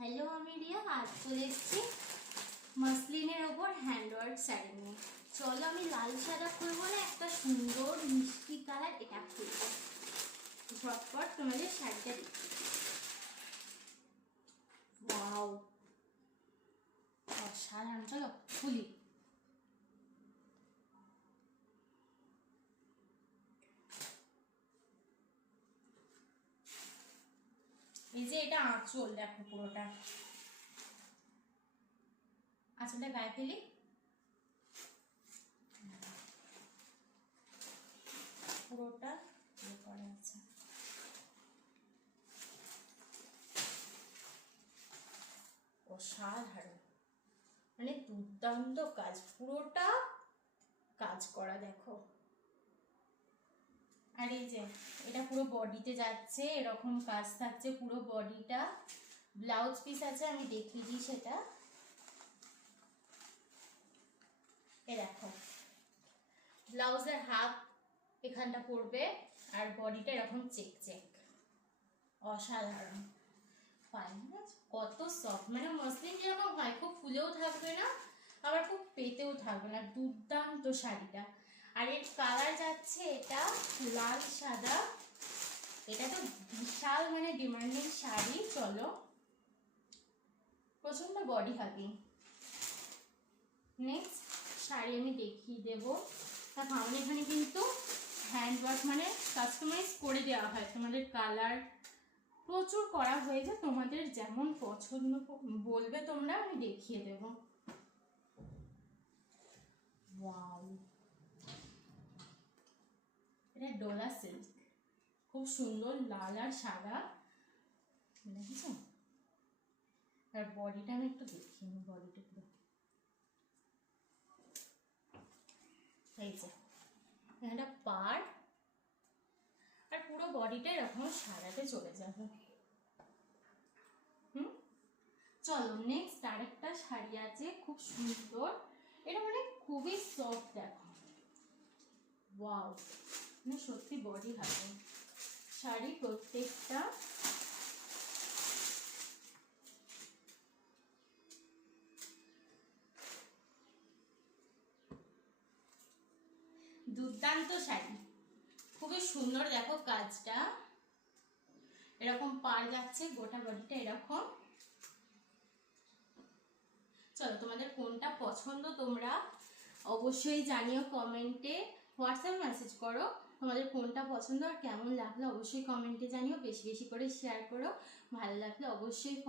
Hello, আমি রিয়া। আজ চলে এসেছি মাসলিনের ওপর হ্যান্ডওয়ার্ক শাড়ি নিয়ে। চলো, আমি লাল সাদা খুলবো না, একটা সুন্দর মিষ্টি কালার এটা খুলবো। ঝটপট তোমাদের শাড়িটা দেখি। ওয়াও, অসাধারণ। চলো খুলি। এই যে এটা আঁচল, দেখো পুরোটা আঁচলটা গায়ে ফেলি। পুরোটা ইয়ে করা আছে। অসাধারণ, মানে দুর্দান্ত কাজ, পুরোটা কাজ করা দেখো। আর এই যে এটা পুরো বডিতে যাচ্ছে, এরকম কাজ থাকছে পুরো বডিটা। ব্লাউজ পিস আছে, আমি দেখিয়ে দিই সেটা। এ দেখো, ব্লাউজের হাফ এখানটা পড়বে আর বডিটা এরকম চেক চেক। অসাধারণ। কত সফট, মানে মসলিন যেরকম হয়, খুব ফুলেও থাকবে না আবার খুব পেতেও থাকবে না। দুর্দান্ত শাড়িটা। আর এর কালার যাচ্ছে এটা লাল সাদা। এটা তো বিশাল মানে ডিমান্ডিং শাড়ি। চলো, প্রচন্ড বডি হাগিং। নেক্সট শাড়ি আমি দেখিয়ে দেবো। দেখো, আমাদের এখানে কিন্তু হ্যান্ডওয়ার্ক মানে কাস্টমাইজ করে দেওয়া হয়। তোমাদের কালার প্রচুর করা হয়েছে, তোমাদের যেমন পছন্দ বলবে তোমরা, আমি দেখিয়ে দেব। ওয়াও, এটা ডোলা সিল্ক, খুব সুন্দর লাল আর সাদা, দেখেছো? আর বডিটা আমি একটু দেখিয়ে নিই। বডিটা পুরো এই যে এটা পাড়, আর পুরো বডিটা এরকম সাদাতে চলে যাবে। চলো, নেক্সট আরেকটা শাড়ি আছে খুব সুন্দর। এটা মানে খুবই সফট, দেখো। ওয়াও, মানে সত্যি বডি হাতে শাড়ি প্রত্যেকটা। দুর্দান্ত শাড়ি, খুবই সুন্দর। দেখো কাজটা এরকম পাড় যাচ্ছে, গোটা বডিটা এরকম। চলো, তোমাদের কোনটা পছন্দ তোমরা অবশ্যই জানিও কমেন্টে, হোয়াটসঅ্যাপে মেসেজ করো। তোমাদের কোনটা পছন্দ আর কেমন লাগলো অবশ্যই কমেন্টে জানিও। বেশি বেশি করে শেয়ার করো, ভালো লাগলে অবশ্যই